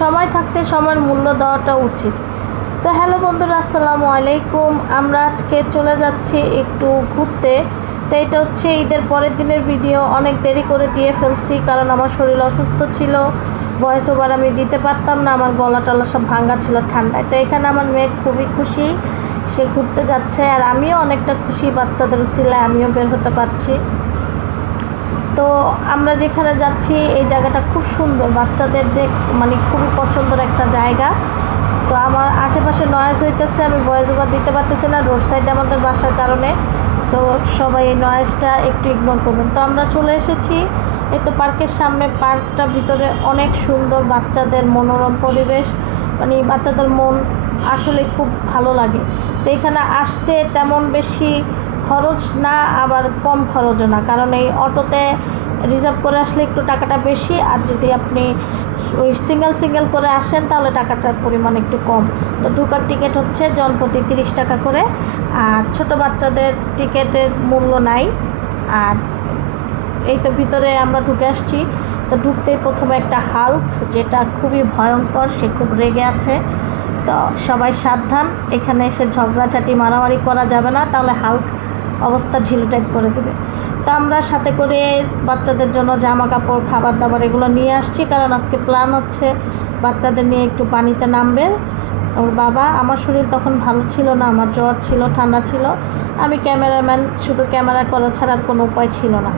সময় থাকতে সময়ের মূল্য দেওয়াটা উচিত। তো হ্যালো বন্ধুরা, আসসালামু আলাইকুম। আমরা আজকে চলে যাচ্ছি একটু ঘুরতে। তো এটা হচ্ছে ঈদের পরের দিনের ভিডিও। অনেক দেরি করে দিয়ে ফেলছি কারণ আমার শরীর অসুস্থ ছিল, ভয়েস ওভার আমি দিতে পারতাম না, আমার গলা টলা সব ভাঙা ছিল ঠান্ডায়। তো এখানে আমার মেয়ে খুবই খুশি, সে ঘুরতে যাচ্ছে, আর আমিও অনেকটা খুশি, বাচ্চাদের উছিলায় আমিও বের হতে পারছি। তো আমরা যেখানে যাচ্ছি এই জায়গাটা খুব সুন্দর, বাচ্চাদের মানে খুবই পছন্দের একটা জায়গা। তো আমার আশেপাশে নয়েজ হইতেছে, আমি ভয়েস ওভার দিতে পারতেছি না, রোড সাইডে আমাদের বাসার কারণে। তো সবাই এই নয়েজটা একটু ইগনোর করবেন। তো আমরা চলে এসেছি এই তো পার্কের সামনে। পার্কটা ভিতরে অনেক সুন্দর, বাচ্চাদের মনোরম পরিবেশ, মানে বাচ্চাদের মন আসলে খুব ভালো লাগে। তো এখানে আসতে তেমন বেশি খরচ না, আবার কম খরচও না, কারণ এই অটোতে রিজার্ভ করে আসলে একটু টাকাটা বেশি, আর যদি আপনি ওই সিঙ্গেল করে আসেন তাহলে টাকাটার পরিমাণ একটু কম। তো ঢোকার টিকিট হচ্ছে জনপ্রতি 30 টাকা করে, আর ছোট বাচ্চাদের টিকিটের মূল্য নাই। আর এই তো ভিতরে আমরা ঢুকে আসছি। তো ঢুকতেই প্রথমে একটা হাল্ক, যেটা খুবই ভয়ঙ্কর, সে খুব রেগে আছে। তো সবাই সাবধান, এখানে এসে ঝগড়াঝাটি মারামারি করা যাবে না, তাহলে হাল্ক অবস্থা ঢিলুটাইট করে দেবে। তো আমরা সাথে করে বাচ্চাদের জন্য জামা কাপড়, খাবার দাবার এগুলো নিয়ে আসছি, কারণ আজকে প্ল্যান হচ্ছে বাচ্চাদের নিয়ে একটু পানিতে নামবে। ওর বাবা, আমার শরীর তখন ভালো ছিল না, আমার জ্বর ছিল, ঠান্ডা ছিল, আমি ক্যামেরাম্যান, শুধু ক্যামেরা করা ছাড়া আর কোনো উপায় ছিল না।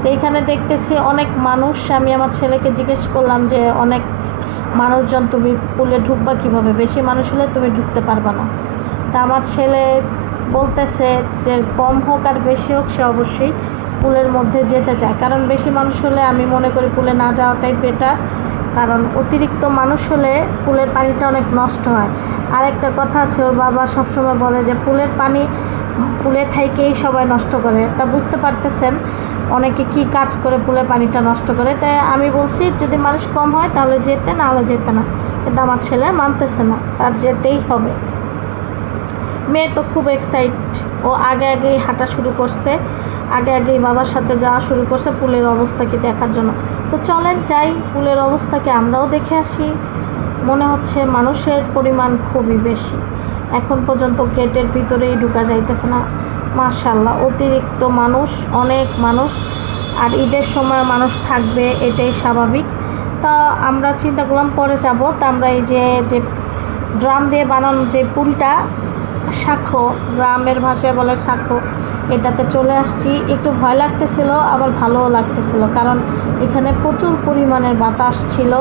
তো এইখানে দেখতেছি অনেক মানুষ। আমি আমার ছেলেকে জিজ্ঞেস করলাম যে অনেক মানুষজন, তুমি পুলে ঢুকবা কীভাবে, বেশি মানুষ হলে তুমি ঢুকতে পারবা না। তা আমার ছেলে বলতেছে যে কম হোক আর বেশি হোক, সে অবশ্যই পুলের মধ্যে যেতে চায়, কারণ বেশি মানুষ হলে আমি মনে করি পুলে না যাওয়াটাই বেটার, কারণ অতিরিক্ত মানুষ হলে পুলের পানিটা অনেক নষ্ট হয়। আরেকটা কথা আছে, ওর বাবা সবসময় বলে যে পুলের পানি পুলে থাইকেই সবাই নষ্ট করে। তা বুঝতে পারতেছেন অনেকে কি কাজ করে পুলের পানিটা নষ্ট করে। তাই আমি বলছি যদি মানুষ কম হয় তাহলে যেতে, না হলে যেতে না, কিন্তু আমার ছেলে মানতেছে না, তার যেতেই হবে। মেয়ে তো খুব এক্সাইট, ও আগেই হাঁটা শুরু করছে, আগেই বাবার সাথে যাওয়া শুরু করছে পুলের অবস্থাকে দেখার জন্য। তো চলেন যাই, পুলের অবস্থাকে আমরাও দেখে আসি। মনে হচ্ছে মানুষের পরিমাণ খুবই বেশি, এখন পর্যন্ত গেটের ভিতরেই ঢোকা যাইতেছে না। মাশাআল্লাহ, অতিরিক্ত মানুষ, অনেক মানুষ, আর ঈদের সময় মানুষ থাকবে, এটাই স্বাভাবিক। তা আমরা চিন্তা করলাম পরে যাব। তা আমরা এই যে ড্রাম দিয়ে বানানো যে পুলটা, শাঁখো, গ্রামের ভাষায় বলে শাঁখো, এটাতে চলে আসছি। একটু ভয় লাগতেছিল, আবার ভালোও লাগতেছিল, কারণ এখানে প্রচুর পরিমাণের বাতাস ছিল,